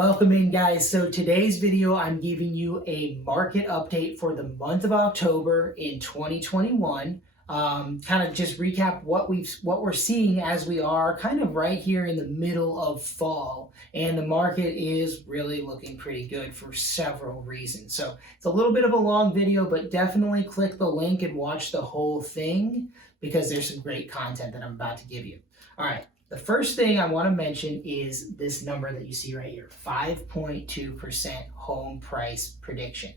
welcome in guys. So today's video, I'm giving you a market update for the month of October in 2021. Kind of just recap what we're seeing as we are kind of right here in the middle of fall, and the market is really looking pretty good for several reasons. So it's a little bit of a long video, but definitely click the link and watch the whole thing because there's some great content that I'm about to give you. All right. The first thing I want to mention is this number that you see right here, 5.2% home price prediction.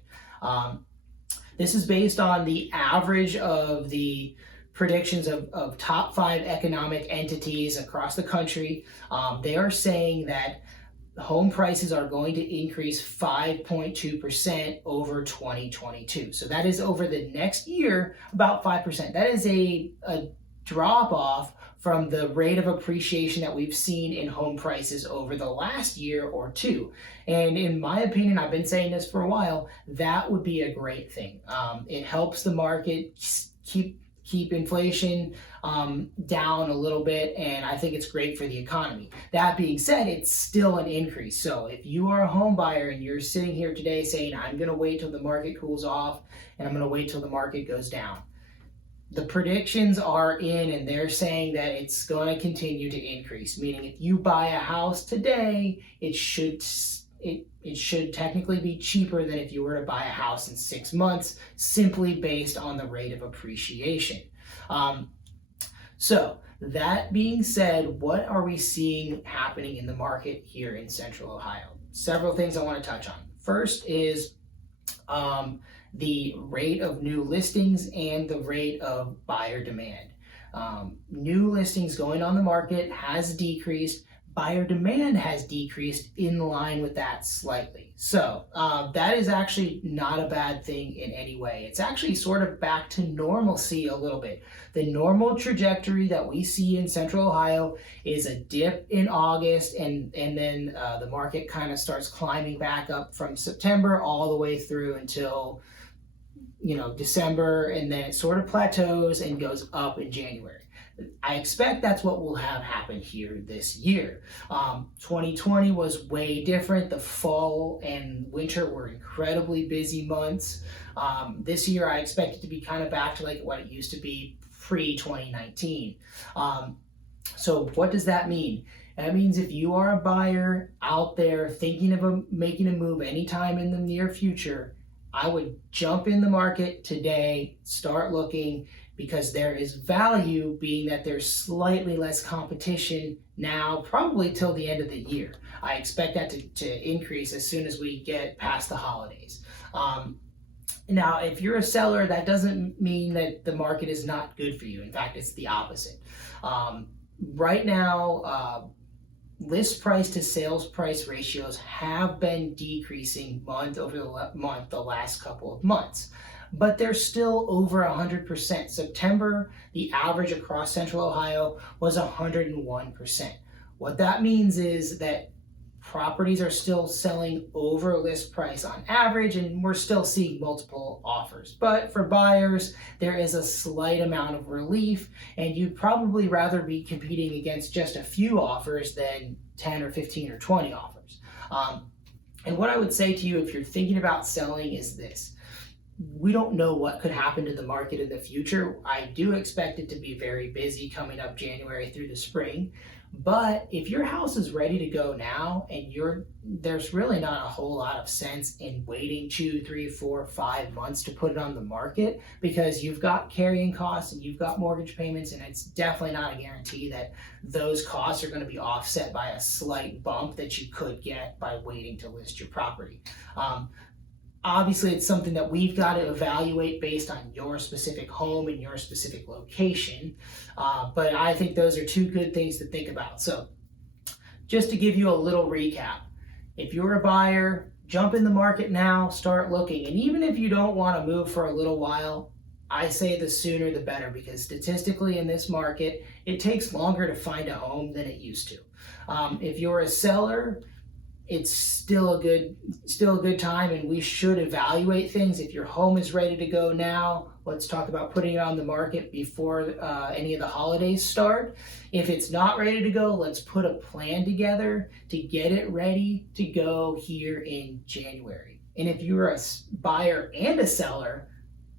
This is based on the average of the predictions of top 5 economic entities across the country. They are saying that home prices are going to increase 5.2% over 2022. So that is over the next year, about 5%. That is a drop off from the rate of appreciation that we've seen in home prices over the last year or two. And in my opinion, I've been saying this for a while, that would be a great thing. It helps the market keep inflation down a little bit, and I think it's great for the economy. That being said, it's still an increase. So if you are a home buyer and you're sitting here today saying, I'm gonna wait till the market cools off and I'm gonna wait till the market goes down, the predictions are in and they're saying that it's going to continue to increase, meaning if you buy a house today, it should technically be cheaper than if you were to buy a house in 6 months, simply based on the rate of appreciation. So that being said, what are we seeing happening in the market here in Central Ohio? Several things I want to touch on. First is the rate of new listings and the rate of buyer demand. New listings going on the market has decreased. Buyer demand has decreased in line with that slightly. So that is actually not a bad thing in any way. It's actually sort of back to normalcy a little bit. The normal trajectory that we see in Central Ohio is a dip in August, and then the market kind of starts climbing back up from September all the way through until December, and then it sort of plateaus and goes up in January. I expect that's what will have happen here this year. 2020 was way different. The fall and winter were incredibly busy months. This year I expect it to be kind of back to like what it used to be pre-2019. So what does that mean? That means if you are a buyer out there thinking of making a move anytime in the near future, I would jump in the market today, start looking, because there is value, being that there's slightly less competition now, probably till the end of the year. I expect that to increase as soon as we get past the holidays. Now, if you're a seller, that doesn't mean that the market is not good for you. In fact, it's the opposite. Right now, list price to sales price ratios have been decreasing month over month the last couple of months, but they're still over 100%. September, the average across Central Ohio was 101%. What that means is that properties are still selling over list price on average, and we're still seeing multiple offers. But for buyers, there is a slight amount of relief, and you'd probably rather be competing against just a few offers than 10 or 15 or 20 offers. And what I would say to you if you're thinking about selling is this. We don't know what could happen to the market in the future. I do expect it to be very busy coming up January through the spring. But if your house is ready to go now and there's really not a whole lot of sense in waiting 2, 3, 4, 5 months to put it on the market, because you've got carrying costs and you've got mortgage payments, and it's definitely not a guarantee that those costs are going to be offset by a slight bump that you could get by waiting to list your property. Obviously, it's something that we've got to evaluate based on your specific home and your specific location. But I think those are two good things to think about. So just to give you a little recap, if you're a buyer, jump in the market now, start looking. And even if you don't want to move for a little while, I say the sooner the better, because statistically in this market, it takes longer to find a home than it used to. If you're a seller, it's still a good time, and we should evaluate things. If your home is ready to go now, let's talk about putting it on the market before any of the holidays start. If it's not ready to go, let's put a plan together to get it ready to go here in January. And if you're a buyer and a seller,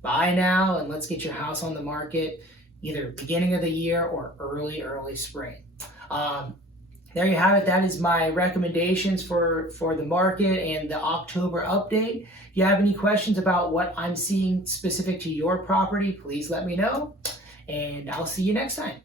buy now and let's get your house on the market either beginning of the year or early spring. There you have it. That is my recommendations for the market and the October update. If you have any questions about what I'm seeing specific to your property, please let me know, and I'll see you next time.